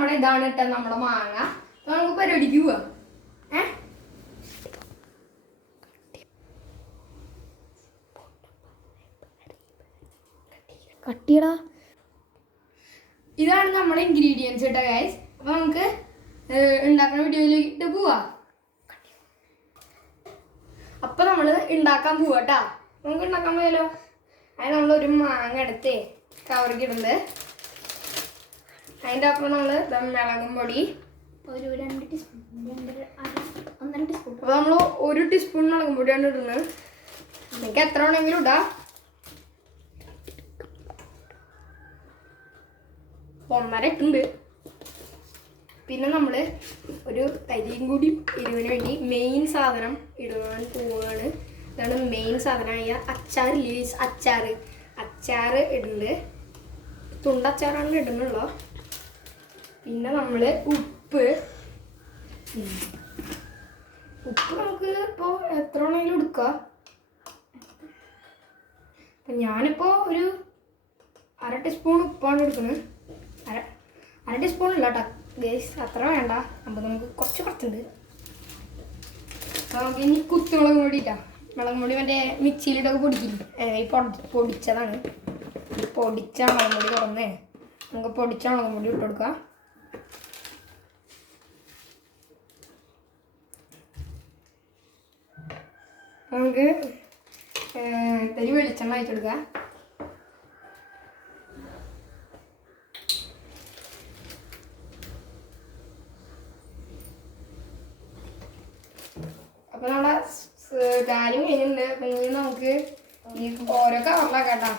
നമ്മുടെ ഇതാണ് ഇട്ട നമ്മുടെ മാങ്ങ. നമുക്ക് പരിപാടിക്ക് പോവാ. കട്ടിയടാ. ഇതാണ് നമ്മുടെ ഇൻഗ്രീഡിയൻസ് കേട്ടോ ഗൈസ്. അപ്പൊ നമുക്ക് ഉണ്ടാക്കുന്ന വീഡിയോയിലേക്ക് പോവാ. അപ്പൊ നമ്മള് ഉണ്ടാക്കാൻ പോവാട്ടാ. നമുക്ക് ഉണ്ടാക്കാൻ പോയാലോ? അതിന് നമ്മളൊരു മാങ്ങ എടുത്തേ കവറിക്ക് ഇടുന്നത്. അതിൻ്റെ ഒപ്പം നമ്മള് മുളകും പൊടി ഒരു 2 ടീസ്പൂൺ, 1.5 ടീസ്പൂൺ. അപ്പൊ നമ്മള് 1 ടീസ്പൂൺ മുളകും പൊടിയാണ് ഇടുന്നത്. നിങ്ങൾക്ക് എത്ര വേണമെങ്കിലും ഇടാം. 1.5 ഇട്ടുണ്ട്. പിന്നെ നമ്മള് ഒരു തരിയും കൂടി ഇടുന്നതിന് വേണ്ടി മെയിൻ സാധനം ഇടുവാൻ പോവുകയാണ്. ഇതാണ് മെയിൻ സാധനമായ അച്ചാറ് ഇടുന്നുണ്ട്. തുണ്ടച്ചാറാണ് ഇടുന്നുള്ളൂ. പിന്നെ നമ്മള് ഉപ്പ് നമുക്ക് ഇപ്പോൾ എത്ര വേണമെങ്കിലും എടുക്കാം. ഞാനിപ്പോ ഒരു 1/2 ടീസ്പൂൺ ഉപ്പാണ് എടുക്കുന്നത്. അര ടീസ്പൂൺ ഇല്ല കേട്ടോ ഗൈസ്, അത്ര വേണ്ട. അപ്പോൾ നമുക്ക് കുറച്ചുണ്ട്. അപ്പോൾ നമുക്ക് ഇനി കുത്തുമുളക് പൊടി ഇട്ടാ. മുളക് പൊടി മറ്റേ മിക്സിയിലിട്ടൊക്കെ പൊടിക്കില്ല, ഈ പൊടിച്ചതാണ്. പൊടിച്ച മുളക് പൊടി തുറന്നേ നമുക്ക് പൊടിച്ച മുളക് പൊടി ഇട്ട് കൊടുക്കാം. നമുക്ക് തരി വെളിച്ചെണ്ണ അയച്ചെടുക്കാം. അപ്പൊ നമ്മുടെ കാര്യം കഴിഞ്ഞിട്ടുണ്ട്. അപ്പൊ ഇനി നമുക്ക് ഈ ഓരോ കവറിലാക്കാം കേട്ടോ.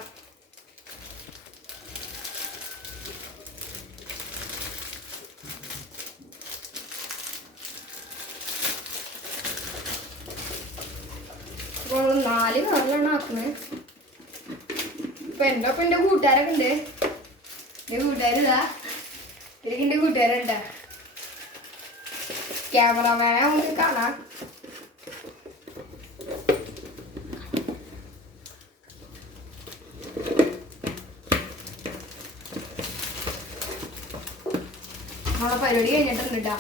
അപ്പോൾ 4 കവറിലാണ് ആക്കുന്നത്. ഇപ്പൊ എൻ്റെ ഒപ്പം എൻ്റെ കൂട്ടുകാരൊക്കെ ഉണ്ട്. എൻ്റെ കൂട്ടുകാരിതാ, ഇതിലേക്ക് എൻ്റെ കൂട്ടുകാരുണ്ടാ. ക്യാമറമാനെ നമുക്ക് കാണാം. നമ്മളെ പരിപാടി കഴിഞ്ഞിട്ടുണ്ട് കേട്ടോ.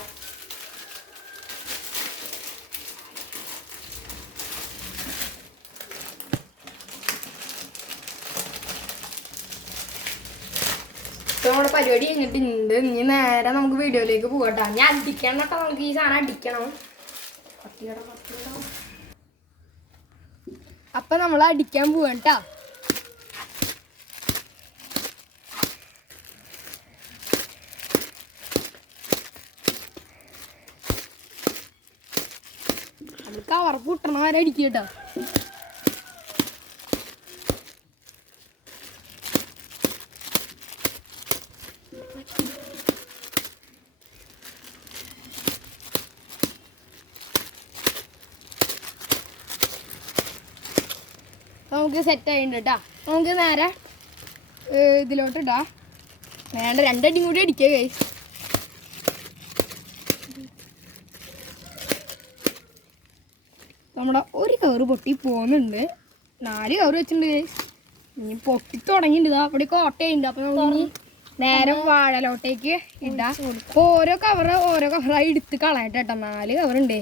നമ്മുടെ പരിപാടി കഴിഞ്ഞിട്ടുണ്ട്. ഇനി നേരെ നമുക്ക് വീഡിയോയിലേക്ക് പോകട്ടോ. ഞാൻ അടിക്കണം കേട്ടോ. നമുക്ക് ഈ സാധനം അടിക്കണം. അപ്പൊ നമ്മൾ അടിക്കാൻ പോവാം കേട്ടോ. അത് കവർ പൊട്ടണ വരെ അടിക്കുക കേട്ടോ. നമുക്ക് സെറ്റ് ആയിട്ടുണ്ട് കേട്ടോ. നമുക്ക് നേരെ ഇതിലോട്ട് ഇടാം. വേണ്ട 2 അടിയും കൂടി അടിക്കുക ഗൈസ്. നമ്മുടെ ഒരു കവറ് പൊട്ടി പോകുന്നുണ്ട്. 4 കവറ് വെച്ചിട്ടുണ്ട് ഗൈസ്. ഇനി പൊട്ടി തുടങ്ങിയിട്ടുണ്ട്. അവിടെ കോട്ടയുണ്ട്. അപ്പൊ നമുക്ക് നേരെ വാഴലോട്ടേക്ക് ഇടാം. ഓരോ കവറായി എടുത്ത് കളയട്ടെ കേട്ടോ. 4 കവറുണ്ട്.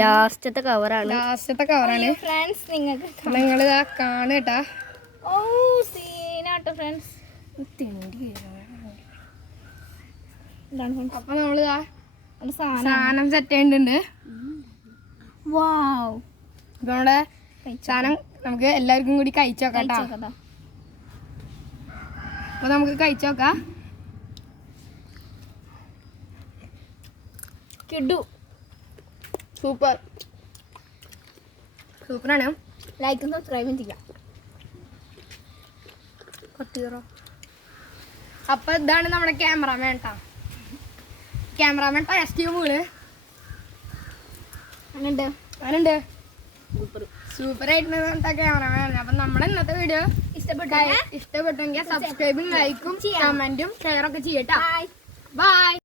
ലാസ്റ്റത്തെ കവറാണ്. ഫ്രണ്ട്സ് നിങ്ങൾ കാണ കേട്ടാ. ഓ സീനാട്ടോ ഫ്രണ്ട്സ്. അപ്പൊ നമ്മള് സാധനം സെറ്റ് ചെയ്തിട്ടുണ്ട്. വാവ്. ഇപ്പൊ നമ്മുടെ സാധനം നമുക്ക് എല്ലാവർക്കും കൂടി കഴിച്ചു നോക്കാം കേട്ടോ. അപ്പൊ നമുക്ക് കഴിച്ചു നോക്കാം. കിഡു സൂപ്പറാണ്. ലൈക്കും സബ്സ്ക്രൈബും ചെയ്യാം. അപ്പൊ ഇതാണ് നമ്മുടെ ക്യാമറാമാൻ കേട്ടോ. ക്യാമറാമാൻ ടെസ്റ്റ് വീണ് അങ്ങനുണ്ട്. സൂപ്പറായിട്ടുണ്ട് ക്യാമറാമാൻ. അപ്പൊ നമ്മുടെ ഇന്നത്തെ വീഡിയോ ഇഷ്ടപ്പെട്ടെങ്കിൽ സബ്സ്ക്രൈബും ലൈക്കും കമന്റും ഷെയറൊക്കെ ചെയ്യട്ടോ. ബൈ.